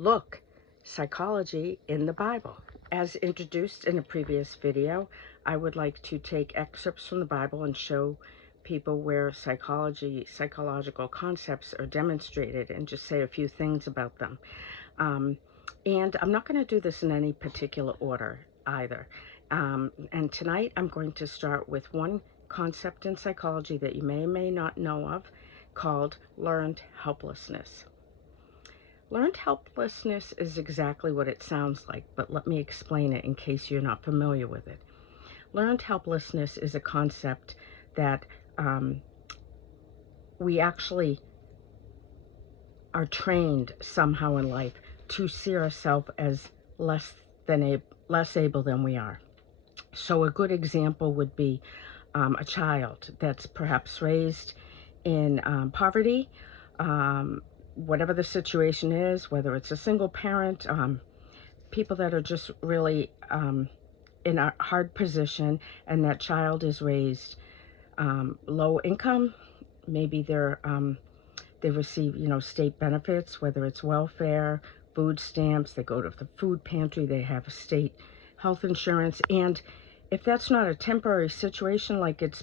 Look, psychology in the Bible. As introduced in a previous video, I would like to take excerpts from the Bible and show people where psychological concepts are demonstrated and just say a few things about them. And I'm not going to do this in any particular order either. And tonight I'm going to start with one concept in psychology that you may or may not know of called learned helplessness. Learned helplessness is exactly what it sounds like, but let me explain it in case you're not familiar with it. Learned helplessness is a concept that we actually are trained somehow in life to see ourselves as less able than we are. So a good example would be a child that's perhaps raised in poverty, whatever the situation is, whether it's a single parent, people that are just really in a hard position, and that child is raised low income. Maybe they receive, state benefits, whether it's welfare, food stamps, they go to the food pantry, they have state health insurance. And if that's not a temporary situation like it's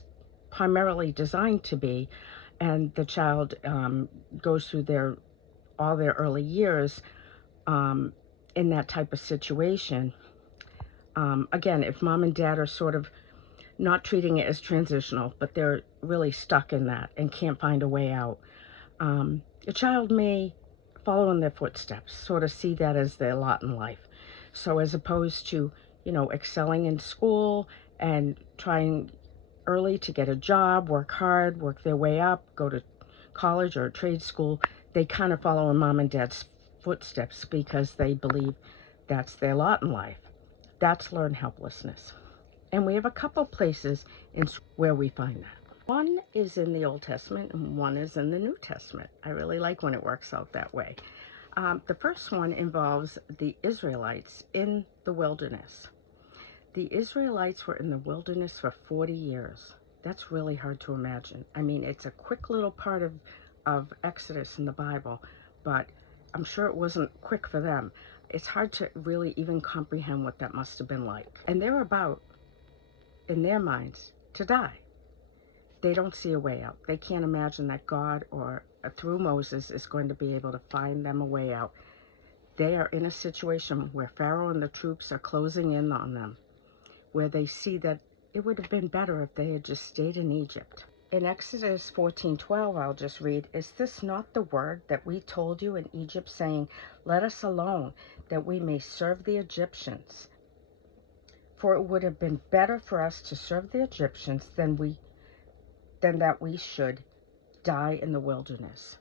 primarily designed to be, and the child goes through all their early years in that type of situation, again, if mom and dad are sort of not treating it as transitional, but they're really stuck in that and can't find a way out, a child may follow in their footsteps, sort of see that as their lot in life. So as opposed to, excelling in school and trying early to get a job, work hard, work their way up, go to college or trade school, they kind of follow in mom and dad's footsteps because they believe that's their lot in life. That's learned helplessness. And we have a couple places where we find that. One is in the Old Testament and one is in the New Testament. I really like when it works out that way. The first one involves the Israelites in the wilderness. The Israelites were in the wilderness for 40 years. That's really hard to imagine. I mean, it's a quick little part of Exodus in the Bible, but I'm sure it wasn't quick for them. It's hard to really even comprehend what that must have been like. And they're about, in their minds, to die. They don't see a way out. They can't imagine that God, or through Moses, is going to be able to find them a way out. They are in a situation where Pharaoh and the troops are closing in on them, where they see that it would have been better if they had just stayed in Egypt. In Exodus 14:12, I'll just read, "Is this not the word that we told you in Egypt, saying, 'Let us alone, that we may serve the Egyptians'? For it would have been better for us to serve the Egyptians than that we should die in the wilderness."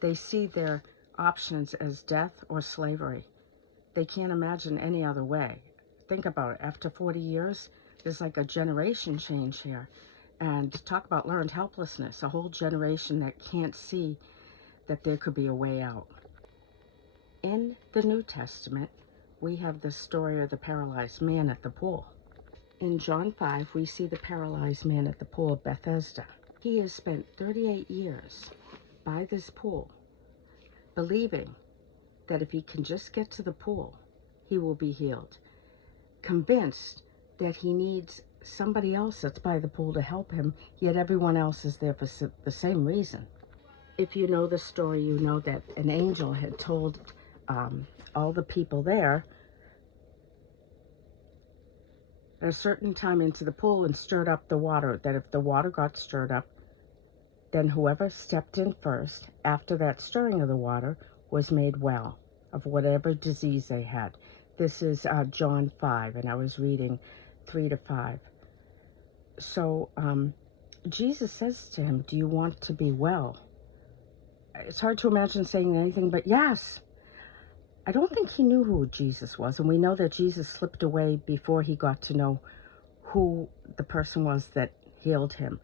They see their options as death or slavery. They can't imagine any other way. Think about it. After 40 years, there's like a generation change here. And talk about learned helplessness, a whole generation that can't see that there could be a way out. In the New Testament, we have the story of the paralyzed man at the pool. In John 5, we see the paralyzed man at the pool of Bethesda. He has spent 38 years by this pool, believing that if he can just get to the pool, he will be healed. Convinced that he needs somebody else that's by the pool to help him, yet everyone else is there for the same reason. If you know the story, you know that an angel had told all the people there at a certain time into the pool and stirred up the water, that if the water got stirred up, then whoever stepped in first after that stirring of the water was made well of whatever disease they had. This is John 5, and I was reading 3 to 5. So Jesus says to him, "Do you want to be well?" It's hard to imagine saying anything but yes. I don't think he knew who Jesus was, and we know that Jesus slipped away before he got to know who the person was that healed him.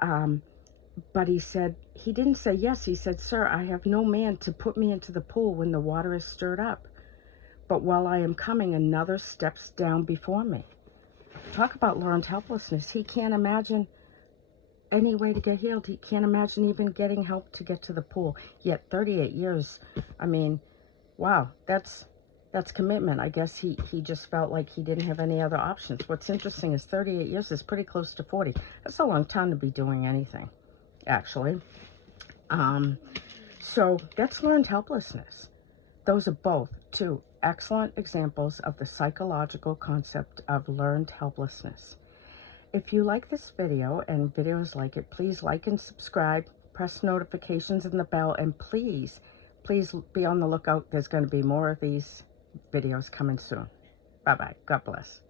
But he didn't say yes. He said, "Sir, I have no man to put me into the pool when the water is stirred up. But while I am coming, another steps down before me." Talk about learned helplessness. He can't imagine any way to get healed. He can't imagine even getting help to get to the pool. Yet 38 years, I mean, Wow, that's commitment. I guess he just felt like he didn't have any other options. What's interesting is 38 years is pretty close to 40. That's a long time to be doing anything, actually. So that's learned helplessness. Those are both two excellent examples of the psychological concept of learned helplessness. If you like this video and videos like it, please like and subscribe, press notifications and the bell, and please be on the lookout. There's going to be more of these videos coming soon. Bye-bye. God bless.